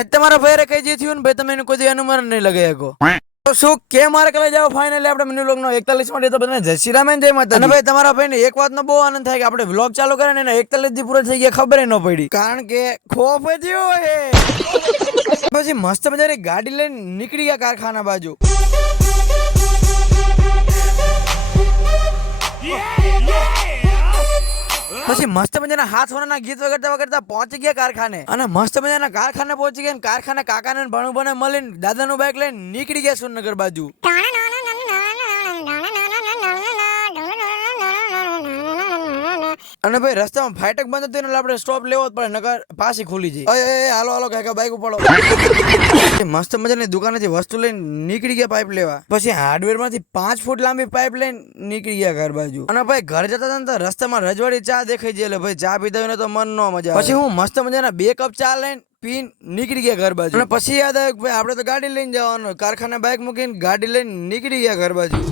આજ તમારા ભાઈ કઈ જે થયું ને ભાઈ તમે એનું કોઈ અનુમાન નહીં લગાવી શકો. તો શું કે મારે કલે જાવ ફાઇનલી આપણે મિની વ્લોગ નો 41 માટે તો બધા જય શ્રી રામ જય માતા. અને ભાઈ તમારા ભાઈ ને એક વાત નો બહુ આનંદ થાય કે આપણે વ્લોગ ચાલુ કરે ને 41 દી પૂરો થઈ ગયા ખબર ન પડી, કારણ કે ખોફ થયો હે. પછી મસ્ત મજાની ગાડી લઈને નીકળી ગયા કારખાના બાજુ. પછી મસ્ત મજાના હાથ વરાના ગીત વગાડતા વગાડતા પહોંચી ગયા કારખાને. અને મસ્ત મજાના કારખાને પહોંચી ગયા. કારખાને કાકાને ભણું ભણે મળીને દાદાનું બાઇક લઈને નીકળી ગયા સુરનગર બાજુ. અને ભાઈ રસ્તામાં ફાટક બંધ હતું એટલે આપણે સ્ટોપ લેવો જ પડે, નકર પાછી ખુલી જાય. હાલો હાલો કાકા બાઇક ઉપાડો. મસ્ત મજાની દુકાનેથી વસ્તુ લઈને નીકળી ગયા પાઇપ લેવા. પછી હાર્ડવેર માંથી 5 ફૂટ લાંબી પાઇપ લઈને નીકળી ગયા ઘર બાજુ. અને ભાઈ ઘર જતા હતા ને તો રસ્તામાં રજવાડી ચા દેખાઈ જાય એટલે ભાઈ ચા પીધા હોય ને તો મન નો મજા. પછી હું મસ્ત મજાના 2 કપ ચા લઈને પીન નીકળી ગયા ઘર બાજુ. અને પછી યાદ આવ્યું કે ભાઈ આપણે તો ગાડી લઈને જવાનું. કારખાને બાઇક મૂકીને ગાડી લઈને નીકળી ગયા ઘર બાજુ.